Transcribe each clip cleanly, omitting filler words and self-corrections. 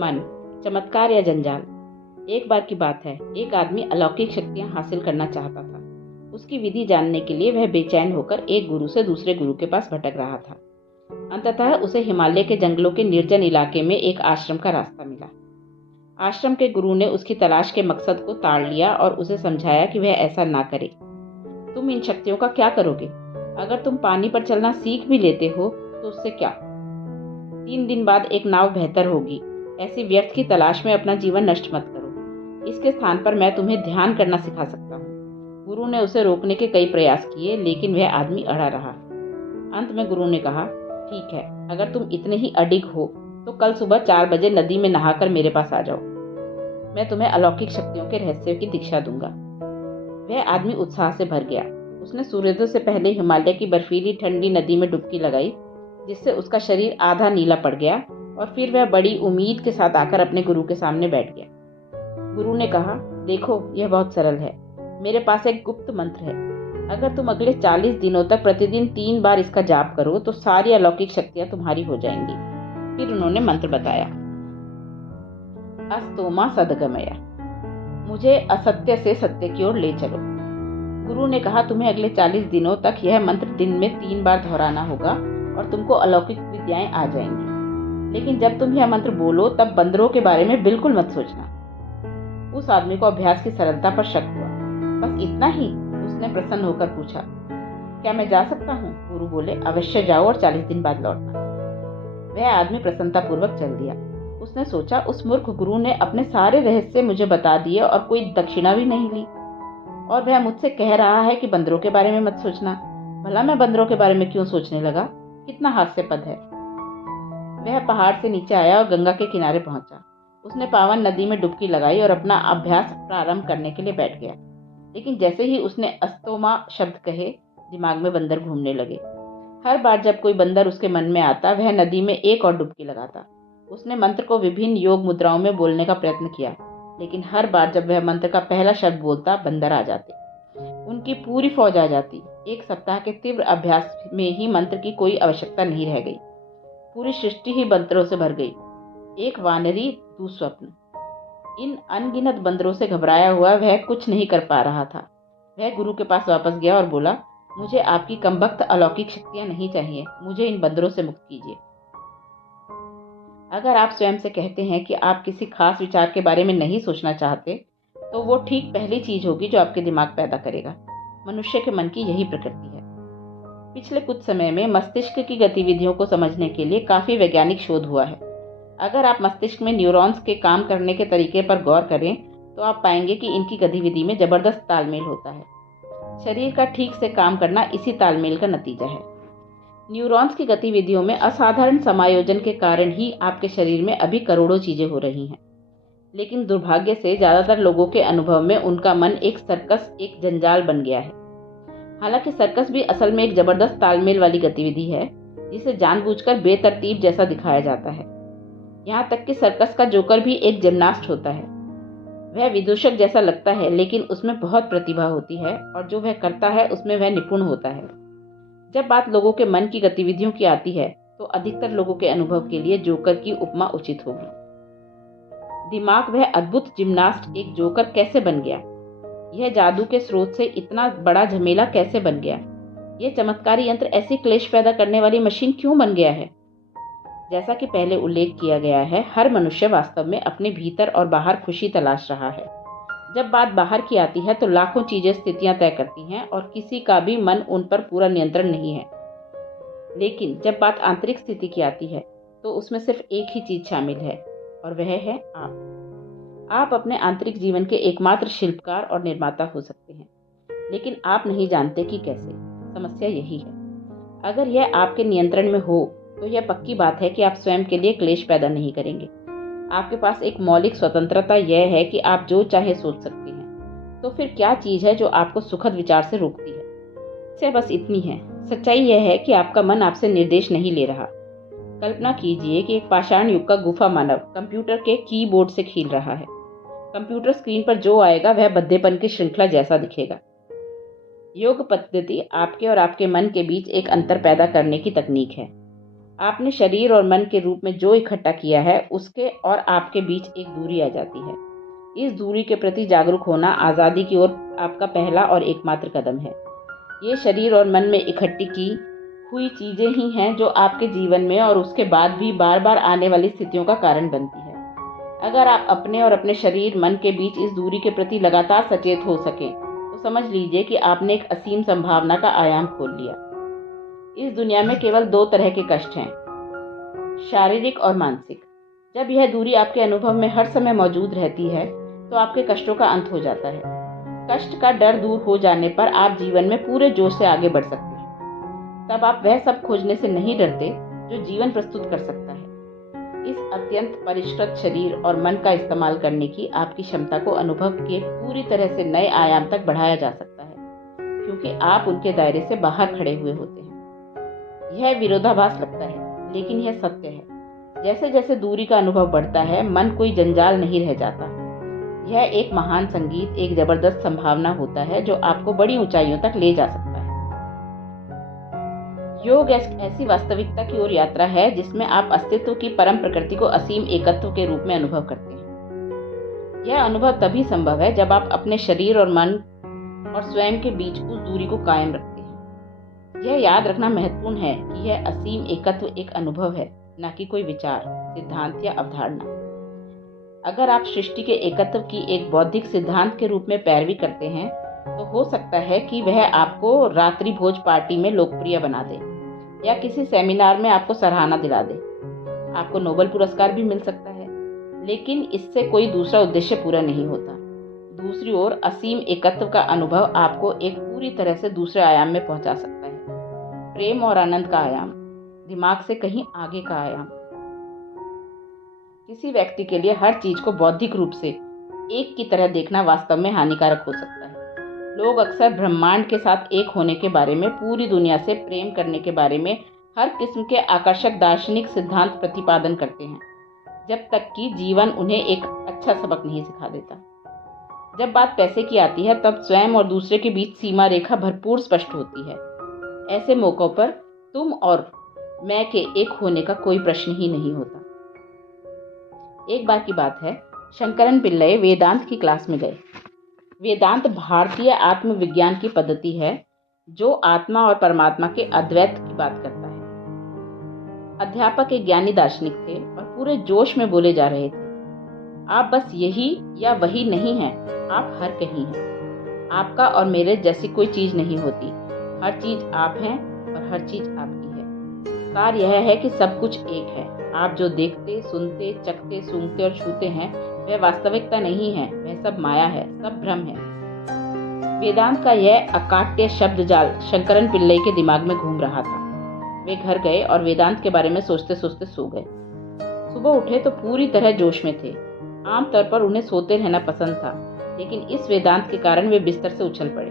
मन, चमत्कार या जंजाल। एक बार की बात है, एक आदमी अलौकिक शक्तियां हासिल करना चाहता था। उसकी विधि जानने के लिए वह बेचैन होकर एक गुरु से दूसरे गुरु के पास भटक रहा था। अंततः उसे हिमालय के जंगलों के निर्जन इलाके में एक आश्रम का रास्ता मिला। आश्रम के गुरु ने उसकी तलाश के मकसद को ताड़ लिया और उसे समझाया कि वह ऐसा ना करे। तुम इन शक्तियों का क्या करोगे? अगर तुम पानी पर चलना सीख भी लेते हो तो उससे क्या? 3 दिन बाद एक नाव बेहतर होगी। ऐसी व्यर्थ की तलाश में अपना जीवन नष्ट मत करो। इसके स्थान पर मैं तुम्हें ध्यान करना सिखा सकता हूँ। गुरु ने उसे रोकने के कई प्रयास किए, लेकिन वह आदमी अड़ा रहा। अंत में गुरु ने कहा, ठीक है, अगर तुम इतने ही अडिग हो तो कल सुबह 4 बजे नदी में नहाकर मेरे पास आ जाओ। मैं तुम्हें अलौकिक शक्तियों के रहस्य की दीक्षा दूंगा। वह आदमी उत्साह से भर गया। उसने सूर्योदय से पहले हिमालय की बर्फीली ठंडी नदी में डुबकी लगाई, जिससे उसका शरीर आधा नीला पड़ गया, और फिर वह बड़ी उम्मीद के साथ आकर अपने गुरु के सामने बैठ गया। गुरु ने कहा, देखो, यह बहुत सरल है। मेरे पास एक गुप्त मंत्र है। अगर तुम अगले 40 दिनों तक प्रतिदिन 3 बार इसका जाप करो तो सारी अलौकिक शक्तियां तुम्हारी हो जाएंगी। फिर उन्होंने मंत्र बताया, अस्तोमा सदगमया, मुझे असत्य से सत्य की ओर ले चलो। गुरु ने कहा, तुम्हें अगले 40 दिनों तक यह मंत्र दिन में 3 बार दोहराना होगा और तुमको अलौकिक विद्याएं आ जाएंगी। लेकिन जब तुम यह मंत्र बोलो तब बंदरों के बारे में बिल्कुल मत सोचना। उस आदमी को अभ्यास की सरलता पर शक हुआ। बस इतना ही? उसने प्रसन्न होकर पूछा। क्या मैं जा सकता हूँ? गुरु बोले, अवश्य जाओ और 40 दिन बाद लौटना। वह आदमी प्रसन्नता पूर्वक चल दिया। उसने सोचा, उस मूर्ख गुरु ने अपने सारे रहस्य मुझे बता दिए और कोई दक्षिणा भी नहीं ली, और वह मुझसे कह रहा है कि बंदरों के बारे में मत सोचना। भला मैं बंदरों के बारे में क्यों सोचने लगा? कितना हास्यास्पद है। वह पहाड़ से नीचे आया और गंगा के किनारे पहुंचा। उसने पावन नदी में डुबकी लगाई और अपना अभ्यास प्रारंभ करने के लिए बैठ गया। लेकिन जैसे ही उसने अस्तोमा शब्द कहे, दिमाग में बंदर घूमने लगे। हर बार जब कोई बंदर उसके मन में आता, वह नदी में एक और डुबकी लगाता। उसने मंत्र को विभिन्न योग मुद्राओं में बोलने का प्रयत्न किया, लेकिन हर बार जब वह मंत्र का पहला शब्द बोलता, बंदर आ जाते। उनकी पूरी फौज आ जाती। 1 सप्ताह के तीव्र अभ्यास में ही मंत्र की कोई आवश्यकता नहीं रह गई। पूरी सृष्टि ही बंदरों से भर गई। एक वानरी दुस्वप्न। इन अनगिनत बंदरों से घबराया हुआ वह कुछ नहीं कर पा रहा था। वह गुरु के पास वापस गया और बोला, मुझे आपकी कमबख्त अलौकिक शक्तियां नहीं चाहिए। मुझे इन बंदरों से मुक्त कीजिए। अगर आप स्वयं से कहते हैं कि आप किसी खास विचार के बारे में नहीं सोचना चाहते, तो वो ठीक पहली चीज होगी जो आपके दिमाग पैदा करेगा। मनुष्य के मन की यही प्रकृति है। पिछले कुछ समय में मस्तिष्क की गतिविधियों को समझने के लिए काफी वैज्ञानिक शोध हुआ है। अगर आप मस्तिष्क में न्यूरॉन्स के काम करने के तरीके पर गौर करें तो आप पाएंगे कि इनकी गतिविधि में जबरदस्त तालमेल होता है। शरीर का ठीक से काम करना इसी तालमेल का नतीजा है। न्यूरॉन्स की गतिविधियों में असाधारण समायोजन के कारण ही आपके शरीर में अभी करोड़ों चीजें हो रही हैं। लेकिन दुर्भाग्य से ज्यादातर लोगों के अनुभव में उनका मन एक सर्कस, एक जंजाल बन गया है। हालांकि सर्कस भी असल में एक जबरदस्त तालमेल वाली गतिविधि है, जिसे जानबूझकर बेतरतीब जैसा दिखाया जाता है। यहाँ तक कि सर्कस का जोकर भी एक जिम्नास्ट होता है। वह विदूषक जैसा लगता है, लेकिन उसमें बहुत प्रतिभा होती है, और जो वह करता है उसमें वह निपुण होता है। जब बात लोगों के मन की गतिविधियों की आती है, तो अधिकतर लोगों के अनुभव के लिए जोकर की उपमा उचित होगी। दिमाग वह अद्भुत जिम्नास्ट एक जोकर कैसे बन गया? यह जादू के स्रोत से इतना बड़ा झमेला कैसे बन गया? यह चमत्कारी यंत्र ऐसी क्लेश पैदा करने वाली मशीन क्यों बन गया है? जैसा कि पहले उल्लेख किया गया है, हर मनुष्य वास्तव में अपने भीतर और बाहर खुशी तलाश रहा है। जब बात बाहर की आती है तो लाखों चीजें स्थितियां तय करती हैं और किसी का भी मन उन पर पूरा नियंत्रण नहीं है। लेकिन जब बात आंतरिक स्थिति की आती है तो उसमें सिर्फ एक ही चीज शामिल है, और वह है आप। आप अपने आंतरिक जीवन के एकमात्र शिल्पकार और निर्माता हो सकते हैं, लेकिन आप नहीं जानते कि कैसे। समस्या यही है। अगर यह आपके नियंत्रण में हो तो यह पक्की बात है कि आप स्वयं के लिए क्लेश पैदा नहीं करेंगे। आपके पास एक मौलिक स्वतंत्रता यह है कि आप जो चाहे सोच सकते हैं। तो फिर क्या चीज है जो आपको सुखद विचार से रोकती है? से बस इतनी है। सच्चाई यह है कि आपका मन आपसे निर्देश नहीं ले रहा। कल्पना कीजिए कि एक पाषाण युग का गुफा मानव कंप्यूटर के कीबोर्ड से खेल रहा है। कंप्यूटर स्क्रीन पर जो आएगा वह बद्धेपन की श्रृंखला जैसा दिखेगा। योग पद्धति आपके और आपके मन के बीच एक अंतर पैदा करने की तकनीक है। आपने शरीर और मन के रूप में जो इकट्ठा किया है उसके और आपके बीच एक दूरी आ जाती है। इस दूरी के प्रति जागरूक होना आज़ादी की ओर आपका पहला और एकमात्र कदम है। ये शरीर और मन में इकट्ठी की हुई चीज़ें ही हैं जो आपके जीवन में और उसके बाद भी बार बार आने वाली स्थितियों का कारण बनती है। अगर आप अपने और अपने शरीर मन के बीच इस दूरी के प्रति लगातार सचेत हो सकें तो समझ लीजिए कि आपने एक असीम संभावना का आयाम खोल लिया। इस दुनिया में केवल दो तरह के कष्ट हैं, शारीरिक और मानसिक। जब यह दूरी आपके अनुभव में हर समय मौजूद रहती है तो आपके कष्टों का अंत हो जाता है। कष्ट का डर दूर हो जाने पर आप जीवन में पूरे जोश से आगे बढ़ सकते हैं। तब आप वह सब खोजने से नहीं डरते जो जीवन प्रस्तुत कर सकता है। इस अत्यंत परिष्कृत शरीर और मन का इस्तेमाल करने की आपकी क्षमता को अनुभव के पूरी तरह से नए आयाम तक बढ़ाया जा सकता है, क्योंकि आप उनके दायरे से बाहर खड़े हुए होते हैं। यह विरोधाभास लगता है, लेकिन यह सत्य है। जैसे जैसे दूरी का अनुभव बढ़ता है, मन कोई जंजाल नहीं रह जाता। यह एक महान संगीत, एक जबरदस्त संभावना होता है जो आपको बड़ी ऊंचाइयों तक ले जा सकता है। योग ऐसी वास्तविकता की ओर यात्रा है जिसमें आप अस्तित्व की परम प्रकृति को असीम एकत्व के रूप में अनुभव करते हैं। यह अनुभव तभी संभव है जब आप अपने शरीर और मन और स्वयं के बीच उस दूरी को कायम रखते हैं। यह याद रखना महत्वपूर्ण है कि यह असीम एकत्व एक अनुभव है, न कि कोई विचार, सिद्धांत या अवधारणा। अगर आप सृष्टि के एकत्व की एक बौद्धिक सिद्धांत के रूप में पैरवी करते हैं तो हो सकता है कि वह आपको रात्रि भोज पार्टी में लोकप्रिय बना दे या किसी सेमिनार में आपको सराहना दिला दे। आपको नोबेल पुरस्कार भी मिल सकता है, लेकिन इससे कोई दूसरा उद्देश्य पूरा नहीं होता। दूसरी ओर असीम एकत्व का अनुभव आपको एक पूरी तरह से दूसरे आयाम में पहुंचा सकता है, प्रेम और आनंद का आयाम, दिमाग से कहीं आगे का आयाम। किसी व्यक्ति के लिए हर चीज को बौद्धिक रूप से एक की तरह देखना वास्तव में हानिकारक हो सकता है। लोग अक्सर ब्रह्मांड के साथ एक होने के बारे में, पूरी दुनिया से प्रेम करने के बारे में हर किस्म के आकर्षक दार्शनिक सिद्धांत प्रतिपादन करते हैं, जब तक कि जीवन उन्हें एक अच्छा सबक नहीं सिखा देता। जब बात पैसे की आती है तब स्वयं और दूसरे के बीच सीमा रेखा भरपूर स्पष्ट होती है। ऐसे मौकों पर तुम और मैं के एक होने का कोई प्रश्न ही नहीं होता। एक बार की बात है, शंकरन पिल्लई वेदांत की क्लास में गए। वेदांत भारतीय आत्मविज्ञान की पद्धति है जो आत्मा और परमात्मा के अद्वैत की बात करता है। अध्यापक एक ज्ञानी दार्शनिक थे और पूरे जोश में बोले जा रहे थे, आप बस यही या वही नहीं हैं, आप हर कहीं हैं। आपका और मेरे जैसी कोई चीज नहीं होती, हर चीज आप हैं और हर चीज आपकी है। सार यह है कि सब कुछ एक है। आप जो देखते, सुनते, चखते, सूंघते और छूते हैं वह वास्तविकता नहीं है, वह सब माया है, सब भ्रम है। वेदांत का यह अकाट्य शब्द जाल शंकरन पिल्लई के दिमाग में घूम रहा था। वे घर गए और वेदांत के बारे में सोचते सोचते सो गए। सुबह उठे तो पूरी तरह जोश में थे। आमतौर पर उन्हें सोते रहना पसंद था, लेकिन इस वेदांत के कारण वे बिस्तर से उछल पड़े।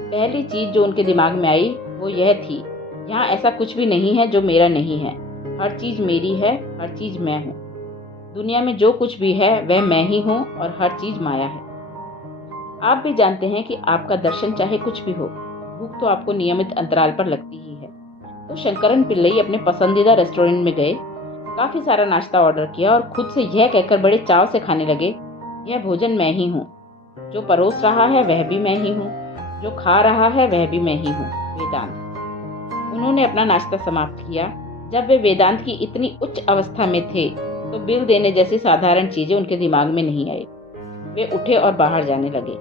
पहली चीज जो उनके दिमाग में आई वो यह थी, यहाँ ऐसा कुछ भी नहीं है जो मेरा नहीं है। हर चीज मेरी है, हर चीज मैं हूँ। दुनिया में जो कुछ भी है वह मैं ही हूँ और हर चीज माया है। आप भी जानते हैं कि आपका दर्शन चाहे कुछ भी हो, भूख तो आपको नियमित अंतराल पर लगती ही है। तो शंकरन पिल्लई अपने पसंदीदा रेस्टोरेंट में गए, काफी सारा नाश्ता ऑर्डर किया और खुद से यह कहकर बड़े चाव से खाने लगे, यह भोजन मैं ही हूँ, जो परोस रहा है वह भी मैं ही हूँ, जो खा रहा है वह भी मैं ही हूँ। वेदांत। उन्होंने अपना नाश्ता समाप्त किया। जब वे वेदांत की इतनी उच्च अवस्था में थे तो बिल देने जैसी साधारण चीजें उनके दिमाग में नहीं आई। वे उठे और बाहर जाने लगे।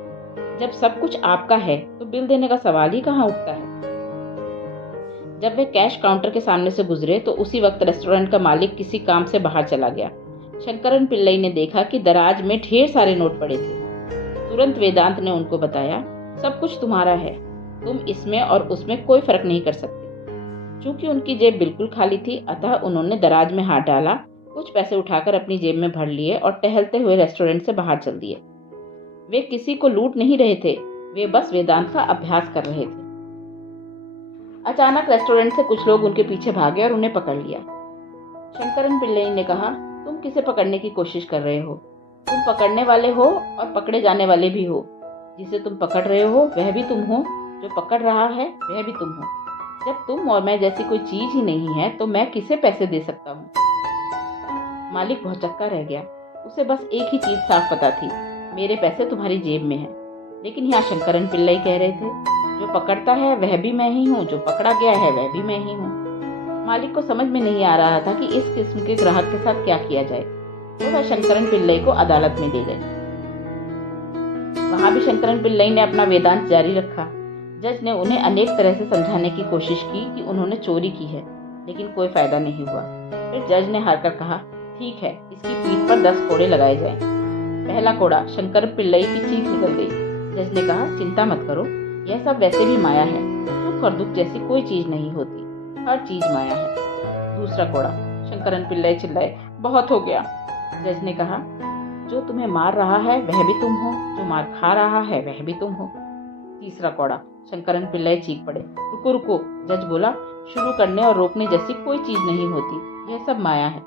जब सब कुछ आपका है तो बिल देने का सवाल ही कहाँ उठता है। जब वे कैश काउंटर के सामने से गुजरे तो उसी वक्त रेस्टोरेंट का मालिक किसी काम से बाहर चला गया। शंकरन पिल्लई ने देखा कि दराज में ढेर सारे नोट पड़े थे। तुरंत वेदांत ने उनको बताया, सब कुछ तुम्हारा है, तुम इसमें और उसमें कोई फर्क नहीं कर सकते। चूंकि उनकी जेब बिल्कुल खाली थी, अतः उन्होंने दराज में हाथ डाला, कुछ पैसे उठाकर अपनी जेब में भर लिए और टहलते हुए रेस्टोरेंट से बाहर चल दिए। वे किसी को लूट नहीं रहे थे, वे बस वेदांत का अभ्यास कर रहे थे। अचानक रेस्टोरेंट से कुछ लोग उनके पीछे भागे और उन्हें पकड़ लिया। शंकरन पिल्लई ने कहा, तुम किसे पकड़ने की कोशिश कर रहे हो? तुम पकड़ने वाले हो और पकड़े जाने वाले भी हो। जिसे तुम पकड़ रहे हो वह भी तुम हो, जो पकड़ रहा है वह भी तुम हो। जब तुम और मैं जैसी कोई चीज ही नहीं है तो मैं किसे पैसे दे सकता हूँ? मालिक भौचक्का रह गया। उसे बस एक ही चीज साफ पता थी, मेरे पैसे तुम्हारी जेब में हैं। लेकिन यहाँ शंकरन पिल्लाई कह रहे थे, जो पकड़ता है वह भी मैं ही हूँ, जो पकड़ा गया है वह भी मैं ही हूँ। मालिक को समझ में नहीं आ रहा था कि इस किस्म के ग्राहक के साथ क्या किया जाए, तो वह शंकरन पिल्लाई को अदालत में ले गए। वहां भी शंकरन पिल्लाई ने अपना वेदांत जारी रखा। जज ने उन्हें अनेक तरह से समझाने की कोशिश की कि उन्होंने चोरी की है, लेकिन कोई फायदा नहीं हुआ। फिर जज ने हारकर कहा, ठीक है, इसकी पीठ पर 10 कोड़े लगाए जाएं। पहला कोड़ा शंकरन पिल्लाई की चीख निकल गई। जज ने कहा, चिंता मत करो, यह सब वैसे भी माया है। सुख और दुख जैसी कोई चीज नहीं होती, हर चीज माया है। दूसरा कोड़ा शंकरन पिल्लाई चिल्लाए, बहुत हो गया। जज ने कहा, जो तुम्हें मार रहा है वह भी तुम हो, जो मार खा रहा है वह भी तुम हो। तीसरा कोड़ा शंकरन पिल्लाई चीख पड़े, रुको रुको। जज बोला, शुरू करने और रोकने जैसी कोई चीज नहीं होती, यह सब माया है।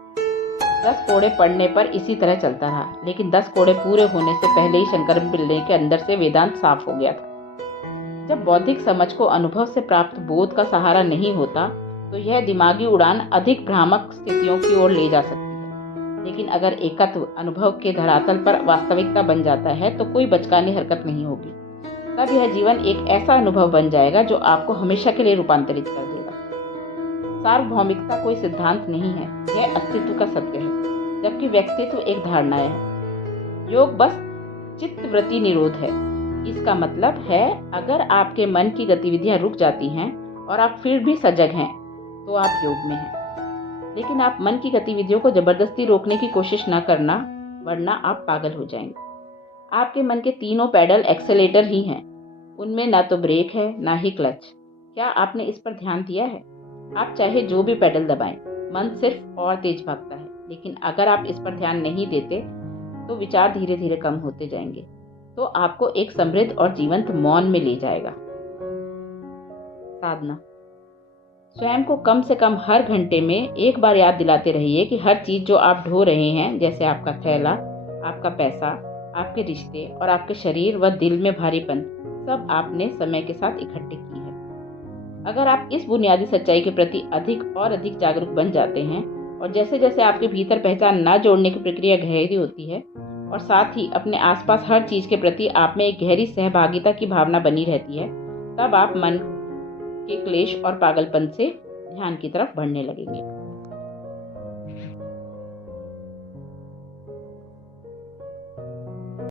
10 कोड़े पड़ने पर इसी तरह चलता रहा, लेकिन 10 कोड़े पूरे होने से पहले ही शंकरन पिल्लाई के अंदर से वेदांत साफ हो गया था। जब बौद्धिक समझ को अनुभव से प्राप्त बोध का सहारा नहीं होता, तो यह दिमागी उड़ान अधिक भ्रामक स्थितियों की ओर ले जा सकती है। लेकिन अगर एकत्व अनुभव के धरातल पर वास्तविकता बन जाता है, तो कोई बचकानी हरकत नहीं होगी। तब यह जीवन एक ऐसा अनुभव बन जाएगा जो आपको हमेशा के लिए रूपांतरित कर देगा। सार्वभौमिकता कोई सिद्धांत नहीं है, यह अस्तित्व का सत्य है, जबकि व्यक्तित्व एक धारणा है। योग बस चित्तवृत्ति निरोध है। इसका मतलब है, अगर आपके मन की गतिविधियां रुक जाती हैं और आप फिर भी सजग हैं, तो आप योग में हैं। लेकिन आप मन की गतिविधियों को जबरदस्ती रोकने की कोशिश न करना, वरना आप पागल हो जाएंगे। आपके मन के तीनों पैडल एक्सेलेटर ही हैं, उनमें ना तो ब्रेक है ना ही क्लच। क्या आपने इस पर ध्यान दिया है? आप चाहे जो भी पैडल दबाएं, मन सिर्फ और तेज भागता है। लेकिन अगर आप इस पर ध्यान नहीं देते, तो विचार धीरे धीरे कम होते जाएंगे, तो आपको एक समृद्ध और जीवंत मौन में ले जाएगा। साधना। स्वयं को कम से कम हर घंटे में एक बार याद दिलाते रहिए कि हर चीज जो आप ढो रहे हैं, जैसे आपका थैला, आपका पैसा, आपके रिश्ते और आपके शरीर व दिल में भारीपन, सब आपने समय के साथ इकट्ठे की है। अगर आप इस बुनियादी सच्चाई के प्रति अधिक और अधिक जागरूक बन जाते हैं, और जैसे जैसे आपके भीतर पहचान न जोड़ने की प्रक्रिया गहरी होती है, और साथ ही अपने आसपास हर चीज के प्रति आप में एक गहरी सहभागिता की भावना बनी रहती है, तब आप मन के क्लेश और पागलपन से ध्यान की तरफ बढ़ने लगेंगे।